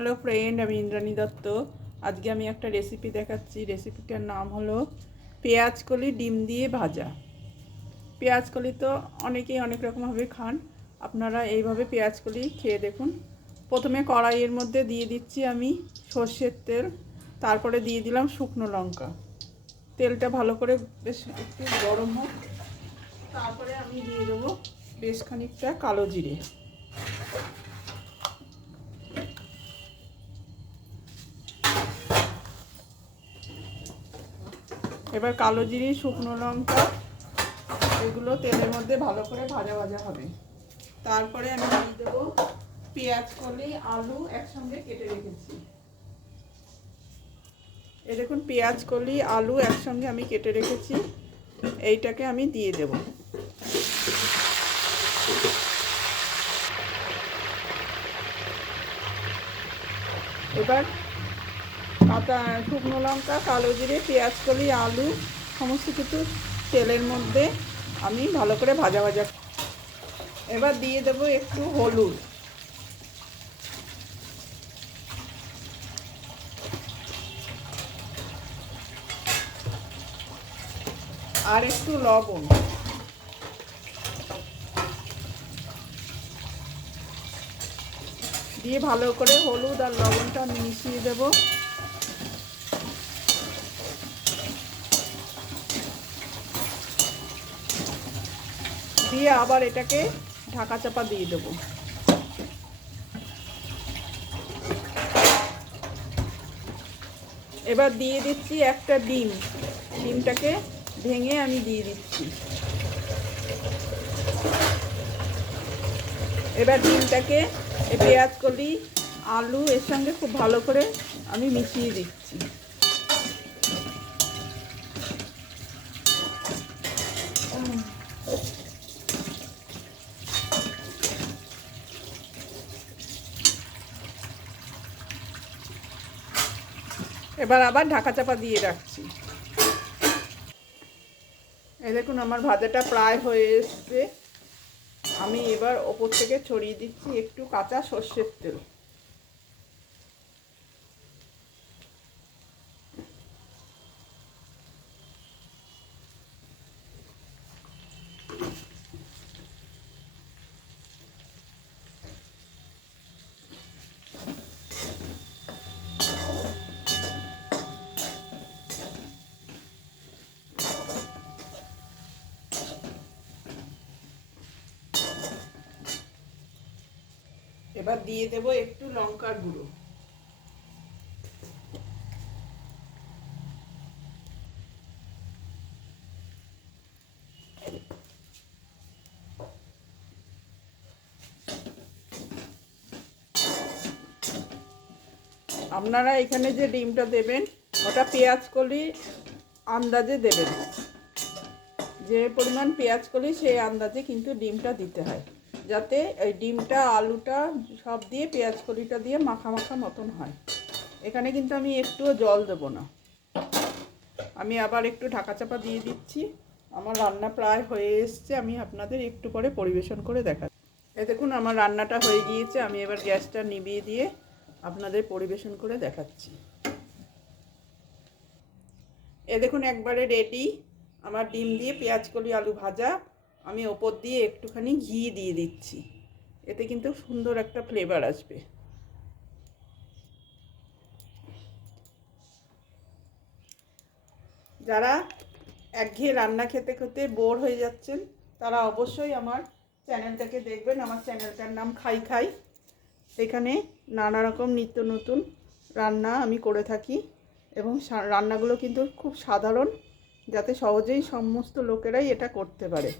Hello friend, আমি ইন্দ্রাণী দত্ত। আজকে আমি একটা রেসিপি দেখাচ্ছি। রেসিপিটার নাম হলো পেঁয়াজকলি ডিম দিয়ে ভাজা। পেঁয়াজকলি তো অনেকেই অনেক রকমভাবে খান, আপনারা এইভাবে পেঁয়াজকলি খেয়ে দেখুন। প্রথমে কড়াইয়ের মধ্যে দিয়ে দিচ্ছি আমি সর্ষের তেল, তারপরে দিয়ে দিলাম শুকনো লঙ্কা। তেলটা ভালো করে বেশ একটু গরম হোক, তারপরে আমি দিয়ে দেবো বেশ খানিকটা কালো জিরে। এবার কালো জিরে, শুকনো লঙ্কা এগুলো তেলের মধ্যে ভালো করে ভাজা ভাজা হবে। তারপরে আমি দিয়ে দেবো পেঁয়াজকলি আলু একসঙ্গে কেটে রেখেছি। এই দেখুন, পেঁয়াজকলি আলু একসঙ্গে আমি কেটে রেখেছি, এইটাকে আমি দিয়ে দেব। এবার কাঁচা শুকনো লঙ্কা, কালো জিরে, পেঁয়াজকলি আলু সমস্ত কিছু তেলের মধ্যে আমি ভালো করে ভাজা ভাজা। এবার দিয়ে দেবো একটু হলুদ, আর একটু লবণ। দিয়ে ভালো করে হলুদ আর লবণটা মিশিয়ে দেব। দিয়ে আবার এটাকে ঢাকা চাপা দিয়ে দেব। এবার দিয়ে দিচ্ছি একটা ডিম। ডিমটাকে ভেঙে আমি দিয়ে দিচ্ছি। এবার ডিমটাকে পেঁয়াজকলি আলু এর সঙ্গে খুব ভালো করে আমি মিশিয়ে দিচ্ছি। এবার আবার ঢাকা চাপা দিয়ে রাখছি। এই দেখুন, আমার ভাজাটা প্রায় হয়ে এসছে। আমি এবার ওপর থেকে ছড়িয়ে দিচ্ছি একটু কাঁচা সর্ষের তেল। এবার দিয়ে দেব একটু লঙ্কার গুঁড়ো। আপনারা এখানে যে ডিমটা দেবেন ওটা পেঁয়াজকলি আন্দাজে দেবেন। যে পরিমাণ পেঁয়াজকলি সেই আন্দাজে কিন্তু ডিমটা দিতে হয়, যাতে এই ডিমটা আলুটা সব দিয়ে পেঁয়াজকলিটা দিয়ে মাখা মাখা মতন হয়। এখানে কিন্তু আমি একটুও জল দেব না। আমি আবার একটু ঢাকা চাপা দিয়ে দিচ্ছি। আমার রান্না প্রায় হয়ে এসছে, আমি আপনাদের একটু পরে পরিবেশন করে দেখাচ্ছি। এই দেখুন, আমার রান্নাটা হয়ে গিয়েছে। আমি এবার গ্যাসটা নিভিয়ে দিয়ে আপনাদের পরিবেশন করে দেখাচ্ছি। এ দেখুন, একবারে রেডি আমার ডিম দিয়ে পেঁয়াজকলি আলু ভাজা। আমি ওপর দিয়ে একটুখানি ঘি দিয়ে দিচ্ছি, এতে কিন্তু সুন্দর একটা ফ্লেভার আসবে। যারা একঘেয়ে রান্না খেতে খেতে বোর হয়ে যাচ্ছেন, তারা অবশ্যই আমার চ্যানেলটাকে দেখবেন। আমার চ্যানেলটার নাম খাই খাই। এখানে নানা রকম নিত্য নতুন রান্না আমি করে থাকি, এবং রান্নাগুলো কিন্তু খুব সাধারণ, যাতে সহজেই সমস্ত লোকেরাই এটা করতে পারে।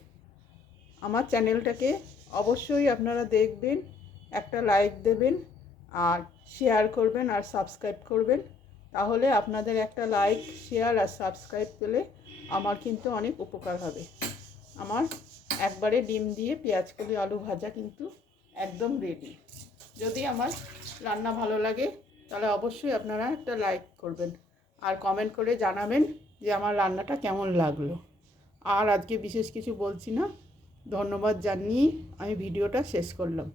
আমার চ্যানেলটাকে অবশ্যই আপনারা দেখবেন, একটা লাইক দেবেন, আর শেয়ার করবেন, আর সাবস্ক্রাইব করবেন। তাহলে আপনাদের একটা লাইক, শেয়ার আর সাবস্ক্রাইব পেলে আমার কিন্তু অনেক উপকার হবে। আমার একবারে ডিম দিয়ে পেঁয়াজকলি আলু ভাজা কিন্তু একদম রেডি। যদি আমার রান্না ভালো লাগে তাহলে অবশ্যই আপনারা একটা লাইক করবেন, আর কমেন্ট করে জানাবেন যে আমার রান্নাটা কেমন লাগলো। আর আজকে বিশেষ কিছু বলছি না, ধন্যবাদ জানিয়ে আমি ভিডিওটা শেষ করলাম।